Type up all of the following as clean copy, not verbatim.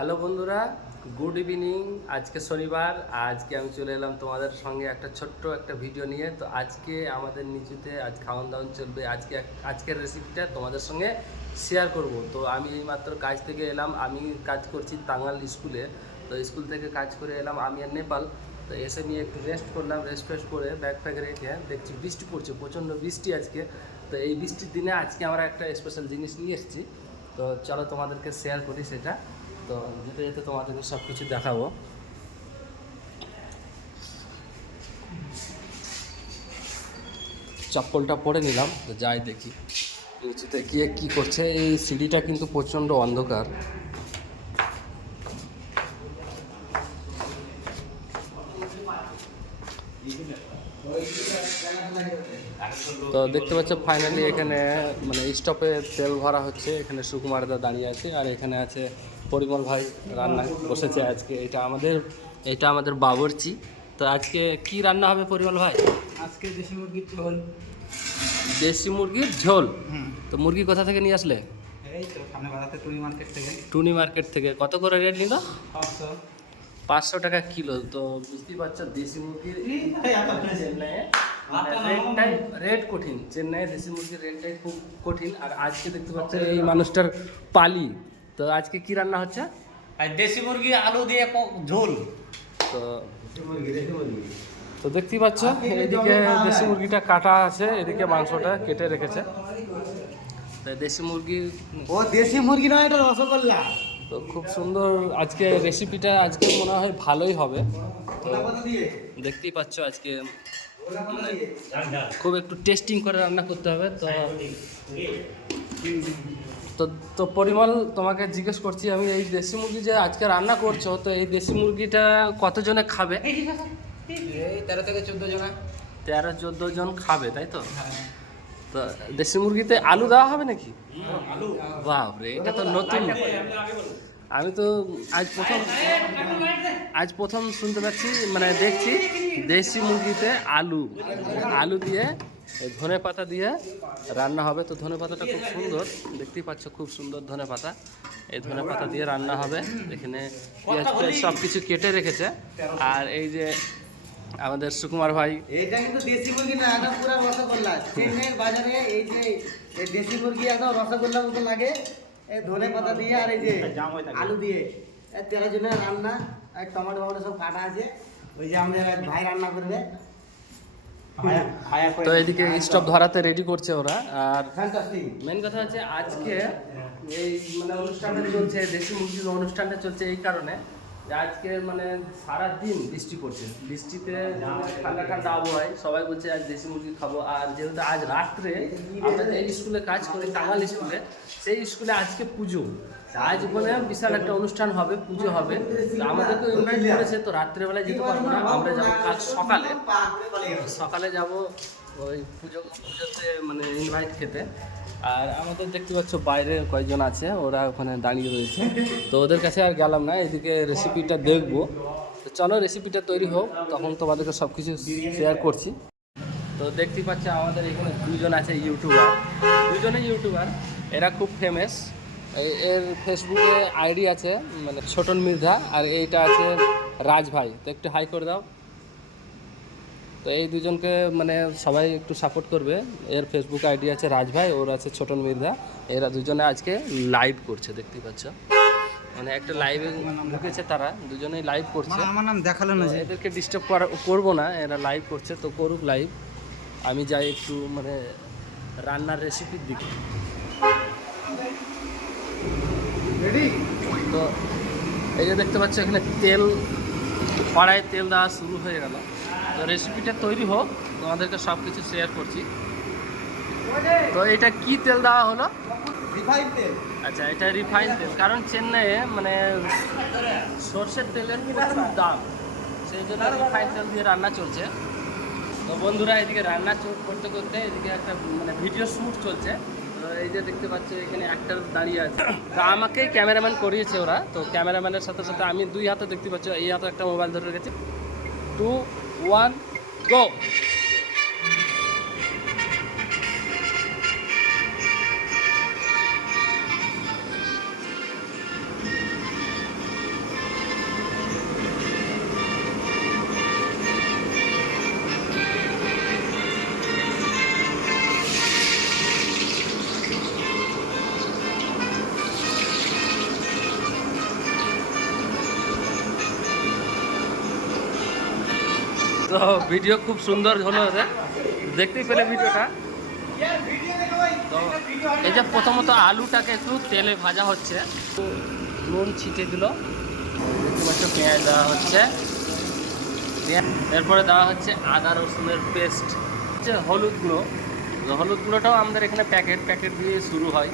Hello বন্ধুরা, good evening. আজকে শনিবার, আজকে আমি চলে এলাম তোমাদের সঙ্গে একটা ছোট্ট একটা ভিডিও নিয়ে। তো আজকে আমাদের নিচুতে আজ খাওয়ান দাওয়ান চলবে। আজকের রেসিপিটা তোমাদের সঙ্গে শেয়ার করব। তো আমি এইমাত্র কাজ থেকে এলাম, আমি কাজ করছি টাঙ্গাল স্কুলে। তো স্কুল থেকে কাজ করে এলাম আমি আর নেপাল। তো এসে নিয়ে একটু রেস্ট করলাম, রেস্ট ফেস্ট করে ব্যাগ ফ্যাগ রেখে দেখছি বৃষ্টি পড়ছে, প্রচণ্ড বৃষ্টি আজকে। তো এই বৃষ্টির দিনে আজকে আমরা একটা স্পেশাল জিনিস নিয়ে এসেছি। তো চলো তোমাদেরকে শেয়ার করি সেটা। তো যেতে যেতে তোমাদেরকে সব কিছু দেখাবো। চপ্পলটা পরে নিলাম, তো যাই দেখি নিচেতে গিয়ে কী করছে। এই সিঁড়িটা কিন্তু প্রচণ্ড অন্ধকার। তো দেখতে পাচ্ছ ফাইনালি এখানে মানে স্টপে তেল ভরা হচ্ছে। এখানে সুকুমারদা দাঁড়িয়ে আছে, আর এখানে আছে পরিমল ভাই রান্নায় বসেছে আজকে। এটা আমাদের বাবুর্চি। তো আজকে কি রান্না হবে পরিমল ভাই? আজকে দেশি মুরগির ঝোল। দেশি মুরগির ঝোল। তো মুরগি কোথা থেকে নিয়ে আসলে? এই তো সামনে বাজাতে টুনি মার্কেট থেকে। টুনি মার্কেট থেকে। কত করে রেট নিল? 500। 500 টাকা কিলো। তো বুঝতেই পারছো দেশি মুরগির রেটটাই রেট কঠিন। চেন্নাইয়ে দেশি মুরগির রেটটাই খুব কঠিন। আর আজকে দেখতে পাচ্ছ এই মানুষটার পালি। তো আজকে কি রান্না হচ্ছে? আর দেশি মুরগি আলু দিয়ে ঝোল। তো তো দেখতেই পাচ্ছ এদিকে দেশি মুরগিটা কাটা আছে, এদিকে মাংসটা কেটে রেখেছে। তো দেশি মুরগি, ও দেশি মুরগি নয়, এটা রসগোল্লা। তো খুব সুন্দর আজকে রেসিপিটা। আজকে মনে হয় ভালোই হবে। তো দেখতেই পাচ্ছ আজকে খুব একটু টেস্টিং করে রান্না করতে হবে। তো তো পরিমল, তোমাকে জিজ্ঞেস করছি আমি, এই দেশি মুরগি যে আজকে রান্না করছো, তো এই দেশি মুরগিটা কতজনে খাবে? এই 13 থেকে 14 জনা। 13-14 জন খাবে, তাই তো? তো দেশি মুরগিতে আলু দেওয়া হবে নাকি? বাপরে, এটা তো নতুন। আমি তো আজ প্রথম শুনতে পাচ্ছি, মানে দেখছি দেশি মুরগিতে আলু দিয়ে ধনে পাতা দিয়ে রান্না হবে। তো ধনে পাতাটা খুব সুন্দর, দেখতেই পাচ্ছ খুব সুন্দর ধনে পাতা। এই ধনে পাতা দিয়ে রান্না হবে। এখানে পেঁয়াজ সব কিছু কেটে রেখেছে। আর এই যে আমাদের সুকুমার ভাই, এইটা কিন্তু দেশি মুরগি না, এটা পুরো রসগোল্লা। চেন্নাইয়ের বাজারে এই যে এই দেশি মুরগি একদম রসগোল্লার মতো লাগে। এই ধনে পাতা দিয়ে আর এই যে আলু দিয়ে 13 জনের রান্না। আর টমেটো সব কাটা আছে। ওই যে আমাদের ভাই রান্না করবে। তো এদিকে স্টপ ধরাতে রেডি করছে ওরা। আর ফ্যান্টাস্টিক। মেন কথা হচ্ছে আজকে এই মানে অনুষ্ঠানটা চলছে, দেশি মুরগির অনুষ্ঠানটা চলছে এই কারণে যে আজকে মানে সারা দিন বৃষ্টি পড়ছে। বৃষ্টিতে ঠান্ডা ঠান্ডা আবহাওয়ায় সবাই বলছে আজ দেশি মুরগি খাবো। আর যেহেতু আজ রাত্রে আমরা যে স্কুলে কাজ করি টাঙ্গাল স্কুলে, সেই স্কুলে আজকে পুজো। আজ মানে বিশাল একটা অনুষ্ঠান হবে, পুজো হবে। তো আমাদেরকে ইনভাইট করেছে। তো রাত্রেবেলায় যেতে পারবো না, আমরা যাবো কাল সকালে যাব ওই পুজোতে মানে ইনভাইট খেতে। আর আমাদের দেখতে পাচ্ছ বাইরে কয়েকজন আছে, ওরা ওখানে দাঁড়িয়ে রয়েছে। তো ওদের কাছে আর গেলাম না, এদিকে রেসিপিটা দেখবো। তো চলো রেসিপিটা তৈরি হোক, তখন তোমাদেরকে সব কিছু শেয়ার করছি। তো দেখতেই পাচ্ছ আমাদের এখানে দুজন আছে দুজনে ইউটিউবার। এরা খুব ফেমাস। এর ফেসবুকে আইডি আছে মানে ছোটন মির্ধা, আর এইটা আছে রাজ ভাই। তো একটু হাই করে দাও। তো এই দুজনকে মানে সবাই একটু সাপোর্ট করবে। এর ফেসবুক আইডি আছে রাজ ভাই, ওর আছে ছোটন মির্ধা। এরা দুজনে আজকে লাইভ করছে, দেখতেই পাচ্ছ। মানে একটা লাইভে ঢুকেছে, তারা দুজনেই লাইভ করছে। আমার নাম দেখালো না, এদেরকে ডিস্টার্ব করবো না, এরা লাইভ করছে তো করুক লাইভ। আমি যাই একটু মানে রান্নার রেসিপির দিকে। রেডি। তো এই যে দেখতে পাচ্ছ এখানে কড়াইয়ে তেল দেওয়া শুরু হয়ে গেল। তো রেসিপিটা তৈরি হোক, তোমাদেরকে সব কিছু শেয়ার করছি। তো এটা কি তেল দেওয়া হলো? রিফাইন তেল। আচ্ছা, এটা রিফাইন তেল। কারণ চেন্নাইয়ে মানে সর্ষের তেলের প্রচুর দাম, সেই জন্য রিফাইন তেল দিয়ে রান্না চলছে। তো বন্ধুরা, এদিকে রান্না করতে করতে এদিকে একটা মানে ভিডিও শ্যুট চলছে। তো এই যে দেখতে পাচ্ছি এখানে অ্যাক্টর দাঁড়িয়ে আছে। তো আমাকেই ক্যামেরাম্যান করিয়েছে ওরা। তো ক্যামেরাম্যানের সাথে সাথে আমি দুই হাতে দেখতে পাচ্ছি, এই হাতে একটা মোবাইল ধরে রেখেছি। 2, 1, গো। তো ভিডিও খুব সুন্দর হলো রে, দেখতেই পেলে ভিডিওটা। তো এই যে প্রথমত আলুটাকে একটু তেলে ভাজা হচ্ছে, নুন ছিটে দিল, দেখতে পাচ্ছ পেঁয়াজ দেওয়া হচ্ছে, এরপরে দেওয়া হচ্ছে আদা রসুনের পেস্ট, হচ্ছে হলুদ গুঁড়ো। হলুদ গুঁড়োটাও আমাদের এখানে প্যাকেট দিয়ে শুরু হয়।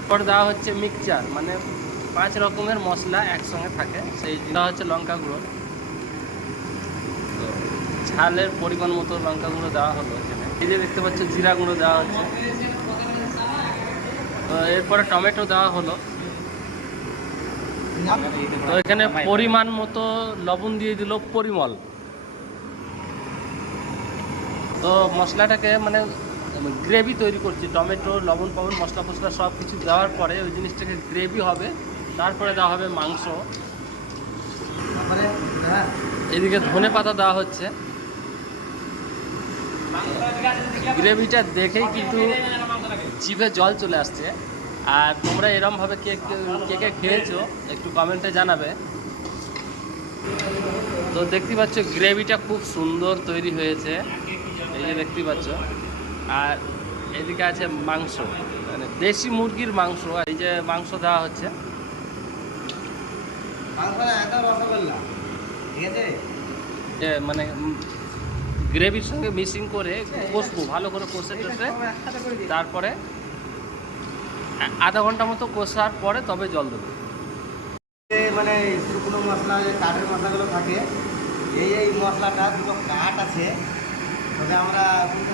এরপর দেওয়া হচ্ছে মিক্সচার, মানে 5 রকমের মশলা একসঙ্গে থাকে, সেই দেওয়া হচ্ছে লঙ্কা গুঁড়ো। তো ঝালের পরিমাণ মতো লঙ্কা গুঁড়ো দেওয়া হলো এখানে। এই যে দেখতে পাচ্ছ জিরা গুঁড়ো দেওয়া হচ্ছে। তো এরপরে টমেটো দেওয়া হলো। তো এখানে পরিমাণ মতো লবণ দিয়ে দিল পরিমল। তো মশলাটাকে মানে গ্রেভি তৈরি করছি, টমেটো লবণ পাবন মশলা ফসলা সব কিছু দেওয়ার পরে ওই জিনিসটাকে গ্রেভি হবে, তারপরে দেওয়া হবে মাংস। এদিকে ধনে পাতা দেওয়া হচ্ছে। গ্রেভিটা দেখেই কিন্তু জিভে জল চলে আসছে। আর তোমরা এরমভাবে কে কে খেয়েছো একটু কমেন্টে জানাবে। তো দেখতে পাচ্ছ গ্রেভিটা খুব সুন্দর তৈরি হয়েছে, এই যে দেখতে পাচ্ছ। আর এদিকে আছে মাংস, মানে দেশি মুরগির মাংস, আর এই যে মাংস দেওয়া হচ্ছে। মানে গ্রেভির সঙ্গে মিক্সিং করে কষবো, ভালো করে কষে টষে তারপরে আধা ঘন্টা মতো কষার পরে তবে জল দেবো। মানে শুকনো মশলা, যে কাঠের মশলাগুলো থাকে, এই মশলাটা দুটো কাঠ আছে, তবে আমরা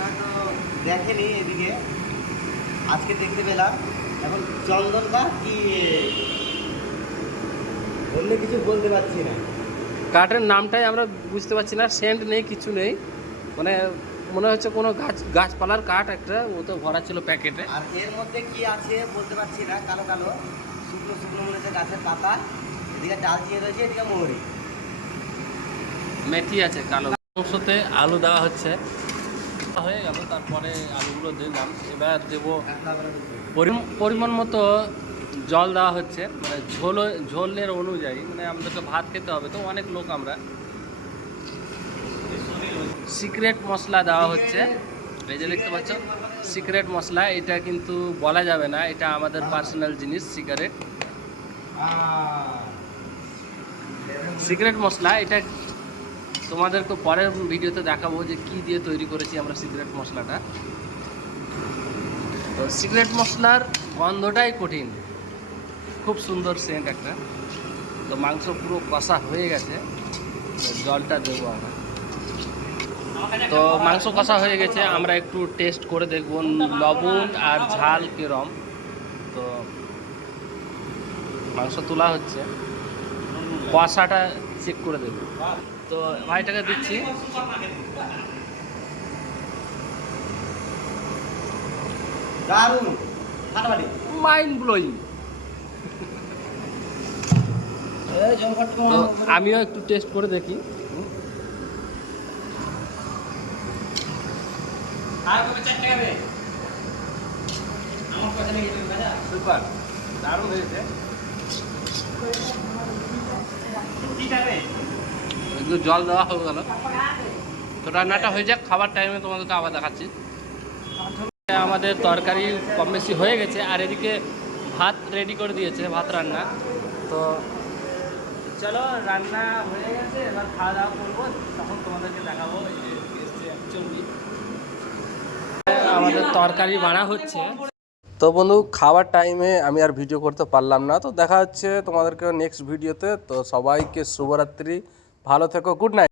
হয়তো দেখেনি এদিকে, আজকে দেখতে পেলাম। এখন চন্দন বা কি অন্য কিছু বলতে পারছি না, কাঠের নামটাই আমরা বুঝতে পারছি না, সেন্ট নেই কিছু নেই, মানে মনে হচ্ছে কোনো গাছপালার কাঠ একটা, ও তো ভরা ছিল প্যাকেটে। আর এর মধ্যে কি আছে বলতে পারছি না, কালো কালো শুকনো শুকনো মনে হচ্ছে গাছের পাতা, এদিকে ডাল দিয়ে রয়েছে, এদিকে মৌরি, মেথি আছে কালো। মাংসতে আলু দেওয়া হচ্ছে, হয়ে গেল, তারপরে আলুগুলো দিলাম। এবার দেবো পরিমাণ মতো জল দেওয়া হচ্ছে, মানে ঝোলের অনুযায়ী, মানে আমাদেরকে ভাত খেতে হবে তো অনেক লোক আমরা। সিক্রেট মশলা দেওয়া হচ্ছে, এই যে দেখতে পাচ্ছ সিক্রেট মশলা, এটা কিন্তু বলা যাবে না, এটা আমাদের পার্সোনাল জিনিস। সিক্রেট মশলা এটা তোমাদেরকে পরের ভিডিওতে দেখাবো যে কি দিয়ে তৈরি করেছি আমরা সিক্রেট মশলাটা। তো সিক্রেট মশলার গন্ধটাই কঠিন, খুব সুন্দর সেন্ট একটা। তো মাংস পুরো কষা হয়ে গেছে, জলটা দেবো আমরা। তো মাংস কষা হয়ে গেছে, আমরা একটু টেস্ট করে দেখব লবণ আর ঝাল কিরম। তো মাংস তোলা হচ্ছে, কষাটা চেক করে দেব। তো ভাইটাকে দিচ্ছি। দারুণ ফাটাফাটি, মাইন্ড ব্লোয়িং। তো আমিও একটু টেস্ট করে দেখি। সুপার, দারুণ হয়েছে। একটু জল দেওয়া হয়ে গেল। তো রান্নাটা হয়ে যাক, খাবার টাইমে তোমাদেরকে আবার দেখাচ্ছি। আমাদের তরকারি কম বেশি হয়ে গেছে, আর এদিকে ভাত রেডি করে দিয়েছে, ভাত রান্না। তো চলো রান্না হয়ে গেছে, এবার খাওয়া দাওয়া করবো, তখন তোমাদেরকে দেখাবো। আমাদের তরকারি বানা হচ্ছে। তো বন্ধু খাওয়ার টাইমে আমি আর ভিডিও করতে পারলাম না, তো দেখা হচ্ছে তোমাদেরকে নেক্সট ভিডিওতে। তো সবাইকে শুভরাত্রি, ভালো থেকো, গুড নাইট।